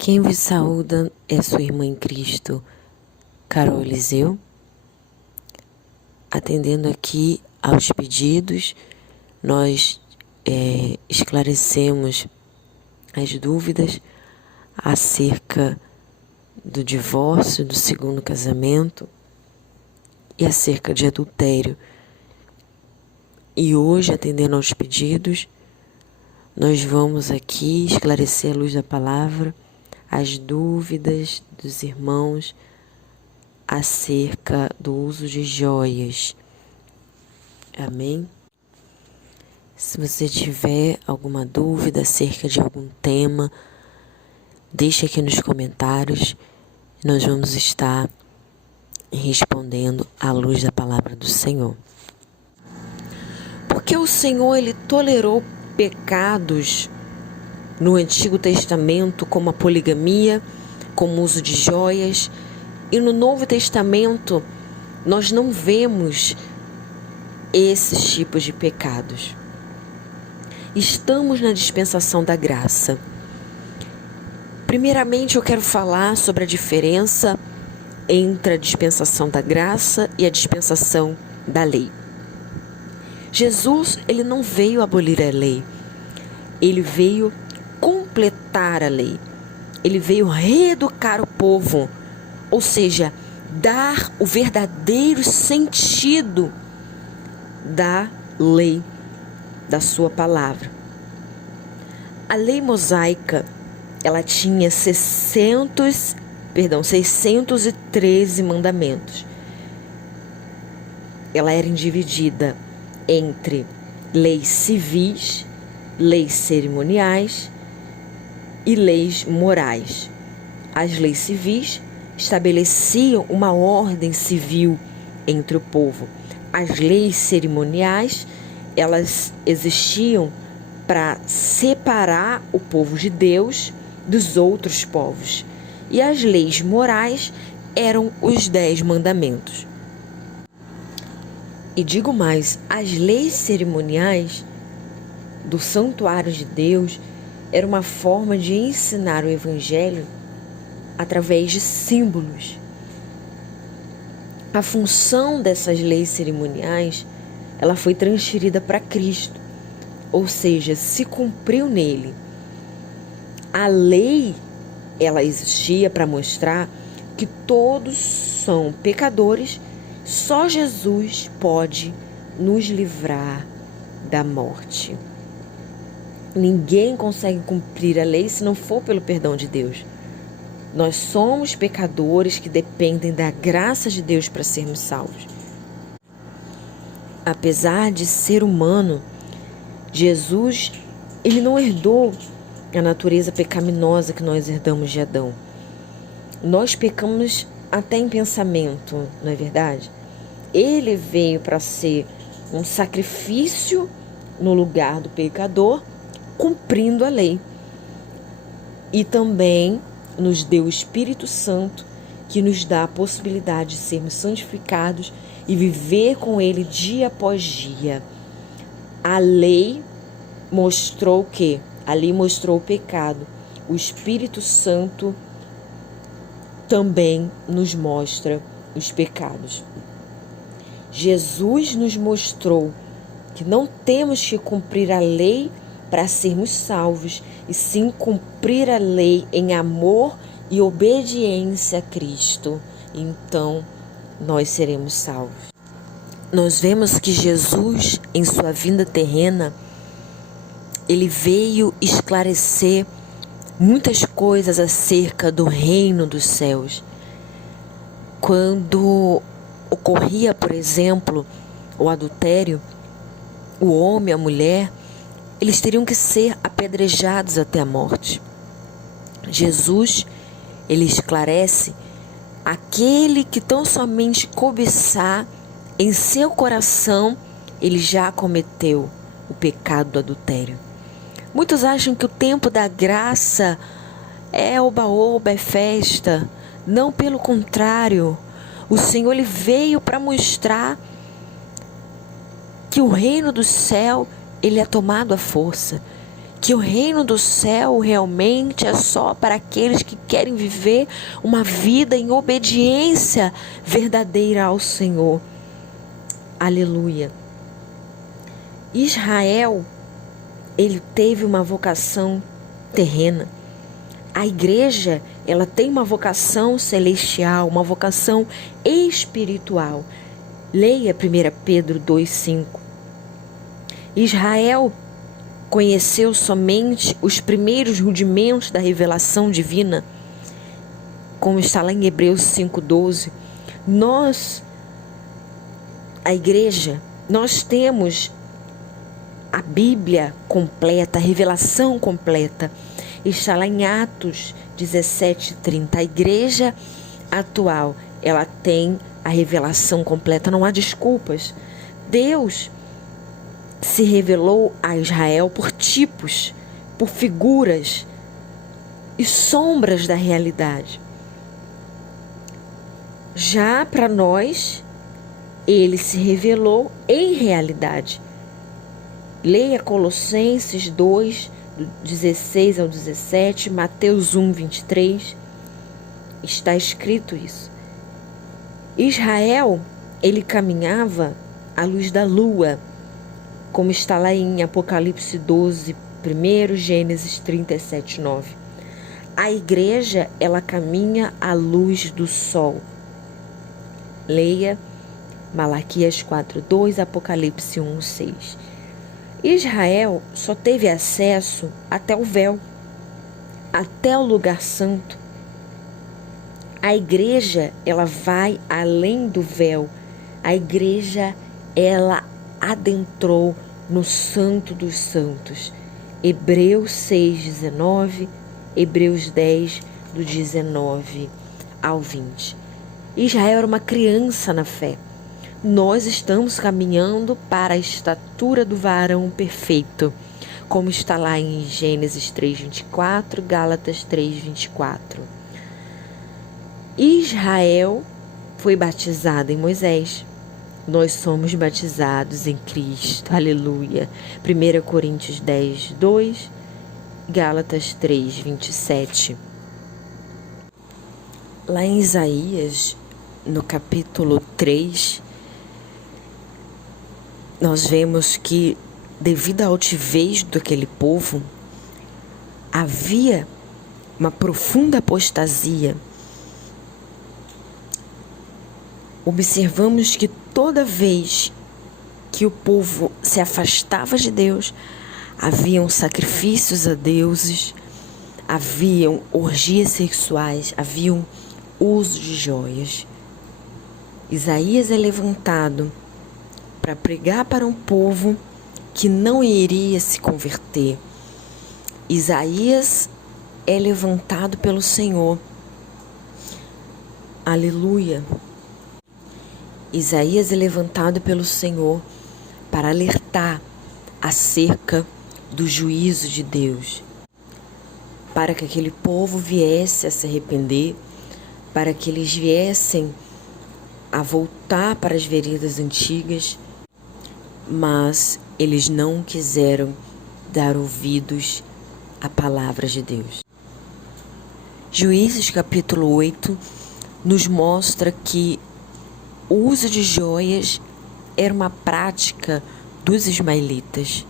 Quem vos saúda é sua irmã em Cristo, Carol Eliseu. Atendendo aqui aos pedidos, nós esclarecemos as dúvidas acerca do divórcio, do segundo casamento e acerca de adultério. E hoje, atendendo aos pedidos, nós vamos aqui esclarecer à luz da palavra as dúvidas dos irmãos acerca do uso de joias. Amém? Se você tiver alguma dúvida acerca de algum tema, deixe aqui nos comentários. Nós vamos estar respondendo à luz da palavra do Senhor. Porque o Senhor, Ele tolerou pecados no Antigo Testamento, como a poligamia, como o uso de joias, e no Novo Testamento nós não vemos esses tipos de pecados. Estamos na dispensação da graça. Primeiramente, eu quero falar sobre a diferença entre a dispensação da graça e a dispensação da lei. Jesus, ele não veio abolir a lei, ele veio completar a lei, ele veio reeducar o povo, ou seja, dar o verdadeiro sentido da lei, da sua palavra. A lei mosaica, ela tinha 613 mandamentos. Ela era dividida entre leis civis, leis cerimoniais e leis morais. As leis civis estabeleciam uma ordem civil entre o povo. As leis cerimoniais, elas existiam para separar o povo de Deus dos outros povos. E as leis morais eram os 10 mandamentos. E digo mais, as leis cerimoniais do santuário de Deus era uma forma de ensinar o Evangelho através de símbolos. A função dessas leis cerimoniais, ela foi transferida para Cristo, ou seja, se cumpriu nele. A lei, ela existia para mostrar que todos são pecadores, só Jesus pode nos livrar da morte. Ninguém consegue cumprir a lei se não for pelo perdão de Deus. Nós somos pecadores que dependem da graça de Deus para sermos salvos. Apesar de ser humano, Jesus, ele não herdou a natureza pecaminosa que nós herdamos de Adão. Nós pecamos até em pensamento, não é verdade? Ele veio para ser um sacrifício no lugar do pecador, cumprindo a lei. E também nos deu o Espírito Santo, que nos dá a possibilidade de sermos santificados e viver com Ele dia após dia. A lei mostrou o quê? A lei mostrou o pecado. O Espírito Santo também nos mostra os pecados. Jesus nos mostrou que não temos que cumprir a lei para sermos salvos, e sim cumprir a lei em amor e obediência a Cristo. Então, nós seremos salvos. Nós vemos que Jesus, em sua vinda terrena, ele veio esclarecer muitas coisas acerca do reino dos céus. Quando ocorria, por exemplo, o adultério, o homem e a mulher, eles teriam que ser apedrejados até a morte. Jesus, ele esclarece: aquele que tão somente cobiçar em seu coração, ele já cometeu o pecado do adultério. Muitos acham que o tempo da graça é oba-oba, é festa. Não, pelo contrário. O Senhor, ele veio para mostrar que o reino do céu, ele é tomado à força. que o reino do céu realmente é só para aqueles que querem viver uma vida em obediência verdadeira ao Senhor. Aleluia. Israel, ele teve uma vocação terrena. A igreja, ela tem uma vocação celestial, uma vocação espiritual. Leia 1 Pedro 2,5. Israel conheceu somente os primeiros rudimentos da revelação divina, como está lá em Hebreus 5,12. Nós, a igreja, nós temos a Bíblia completa, a revelação completa. Está lá em Atos 17:30. A igreja atual, ela tem a revelação completa, não há desculpas. Deus se revelou a Israel por tipos, por figuras e sombras da realidade. Já para nós, ele se revelou em realidade. Leia Colossenses 2, do 16 ao 17, Mateus 1, 23. Está escrito isso. Israel, ele caminhava à luz da lua, como está lá em Apocalipse 12, 1, Gênesis 37, 9. A igreja, ela caminha à luz do sol. Leia Malaquias 4, 2, Apocalipse 1, 6. Israel só teve acesso até o véu, até o lugar santo. A igreja, ela vai além do véu. A igreja, ela adentrou no Santo dos Santos. Hebreus 6:19, Hebreus 10, do 19 ao 20. Israel era uma criança na fé. Nós estamos caminhando para a estatura do varão perfeito, como está lá em Gênesis 3:24, Gálatas 3:24. Israel foi batizado em Moisés. Nós somos batizados em Cristo. Aleluia. 1 Coríntios 10, 2, Gálatas 3, 27. Lá em Isaías, no capítulo 3, nós vemos que, devido à altivez daquele povo, havia uma profunda apostasia. Observamos que toda vez que o povo se afastava de Deus, haviam sacrifícios a deuses, haviam orgias sexuais, haviam uso de joias. Isaías é levantado para pregar para um povo que não iria se converter. Isaías é levantado pelo Senhor. Aleluia. Isaías é levantado pelo Senhor para alertar acerca do juízo de Deus, para que aquele povo viesse a se arrepender, para que eles viessem a voltar para as veredas antigas, mas eles não quiseram dar ouvidos à palavra de Deus. Juízes capítulo 8 nos mostra que o uso de joias era uma prática dos ismaelitas.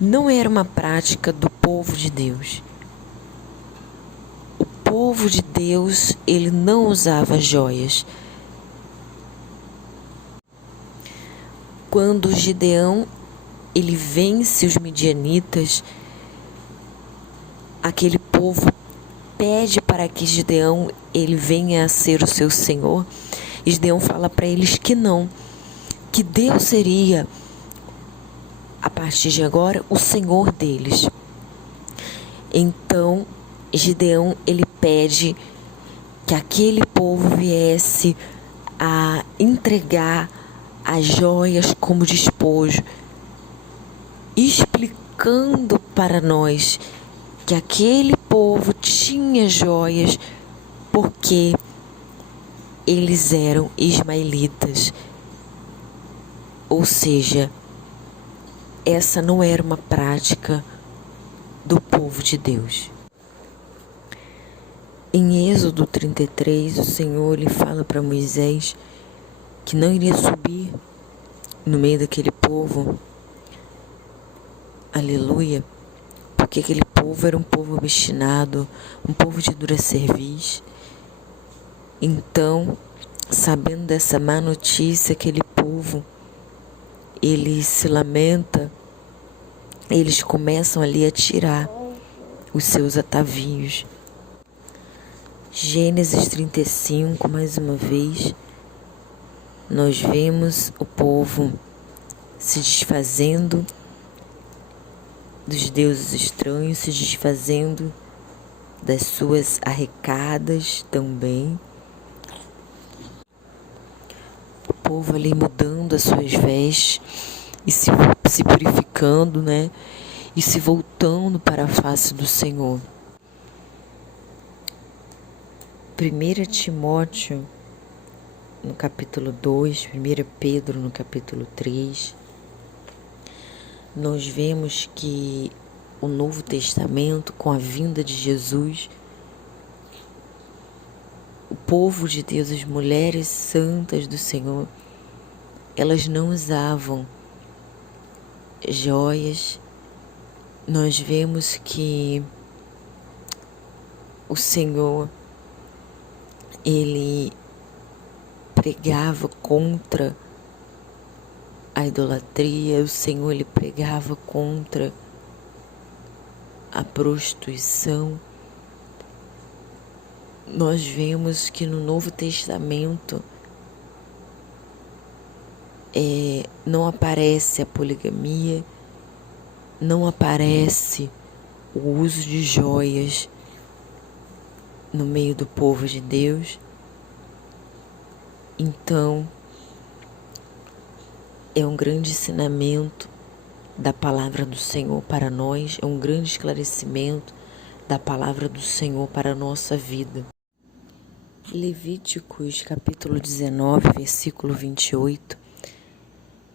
Não era uma prática do povo de Deus. O povo de Deus, ele não usava joias. Quando Gideão, ele vence os midianitas, aquele povo pede para que Gideão, ele venha a ser o seu senhor. Gideão fala para eles que não, que Deus seria, a partir de agora, o Senhor deles. Então, Gideão, ele pede que aquele povo viesse a entregar as joias como despojo, explicando para nós que aquele povo tinha joias porque eles eram ismaelitas. Ou seja, essa não era uma prática do povo de Deus. Em Êxodo 33, o Senhor lhe fala para Moisés que não iria subir no meio daquele povo, aleluia, porque aquele povo era um povo obstinado, um povo de dura cerviz. Então, sabendo dessa má notícia, aquele povo, ele se lamenta, eles começam ali a tirar os seus atavios. Gênesis 35, mais uma vez, nós vemos o povo se desfazendo dos deuses estranhos, se desfazendo das suas arrecadas também. O povo ali mudando as suas vestes e se purificando, né? E se voltando para a face do Senhor. 1 Timóteo, no capítulo 2, 1 Pedro, no capítulo 3, nós vemos que o Novo Testamento, com a vinda de Jesus, o povo de Deus, as mulheres santas do Senhor, elas não usavam joias. Nós vemos que o Senhor, ele pregava contra a idolatria, o Senhor, ele pregava contra a prostituição. Nós vemos que no Novo Testamento não aparece a poligamia, não aparece o uso de joias no meio do povo de Deus. Então, é um grande ensinamento da palavra do Senhor para nós, é um grande esclarecimento da palavra do Senhor para a nossa vida. Levíticos capítulo 19, versículo 28,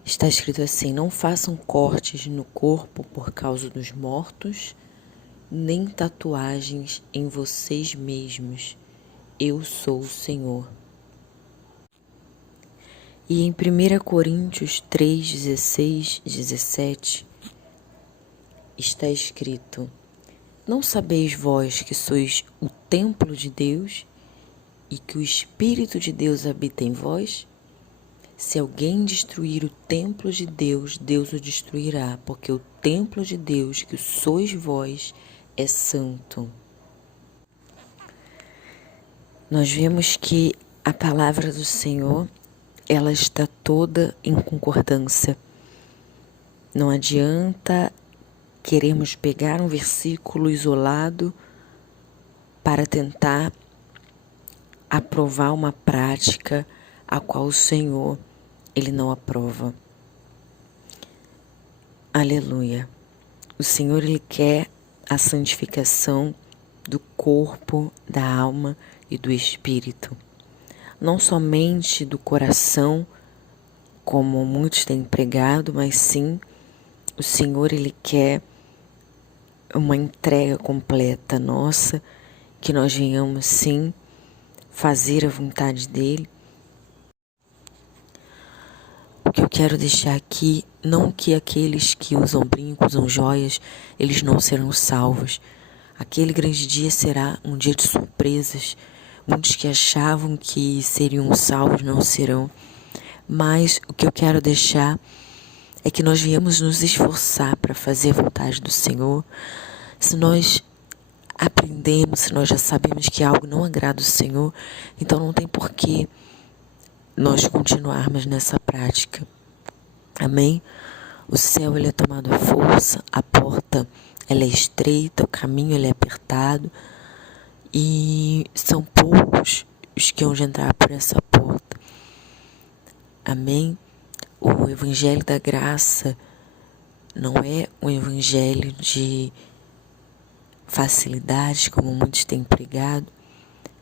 está escrito assim: não façam cortes no corpo por causa dos mortos, nem tatuagens em vocês mesmos. Eu sou o Senhor. E em 1 Coríntios 3, 16, 17, está escrito: não sabeis vós que sois o templo de Deus e que o Espírito de Deus habita em vós? Se alguém destruir o templo de Deus, Deus o destruirá, porque o templo de Deus, que sois vós, é santo. Nós vemos que a palavra do Senhor, ela está toda em concordância. Não adianta queremos pegar um versículo isolado para tentar aprovar uma prática a qual o Senhor, ele não aprova. Aleluia. O Senhor, ele quer a santificação do corpo, da alma e do espírito. Não somente do coração, como muitos têm pregado, mas sim, o Senhor, ele quer uma entrega completa nossa, que nós venhamos sim fazer a vontade dele. O que eu quero deixar aqui, não que aqueles que usam brincos, usam joias, eles não serão salvos. Aquele grande dia será um dia de surpresas. Muitos que achavam que seriam salvos não serão. Mas o que eu quero deixar é que nós viemos nos esforçar para fazer a vontade do Senhor. Se nós aprendemos, se nós já sabemos que algo não agrada o Senhor, então não tem porquê nós continuarmos nessa prática. Amém? O céu, ele é tomado à força, a porta, ela é estreita, o caminho, ele é apertado, e são poucos os que vão entrar por essa porta. Amém? O evangelho da graça não é um evangelho de facilidade, como muitos têm pregado.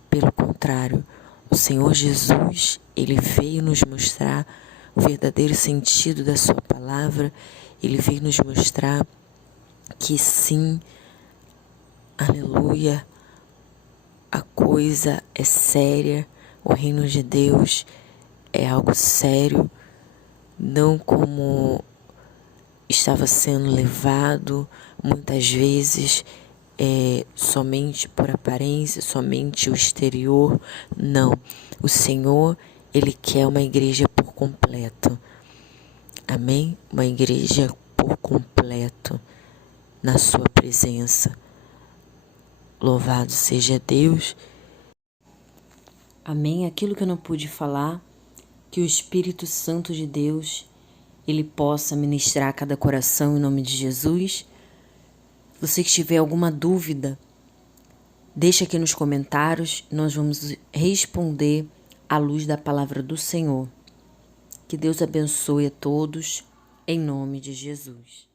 Pelo contrário, o Senhor Jesus, ele veio nos mostrar o verdadeiro sentido da sua palavra. Ele veio nos mostrar que sim, Aleluia. A coisa é séria. O reino de Deus é algo sério, não como estava sendo levado muitas vezes, somente por aparência, somente o exterior. Não. O Senhor, Ele quer uma igreja por completo. Amém? Uma igreja por completo na sua presença. Louvado seja Deus. Amém. Aquilo que eu não pude falar, que o Espírito Santo de Deus, Ele possa ministrar a cada coração em nome de Jesus. Você que tiver alguma dúvida, deixa aqui nos comentários, nós vamos responder à luz da palavra do Senhor. Que Deus abençoe a todos, em nome de Jesus.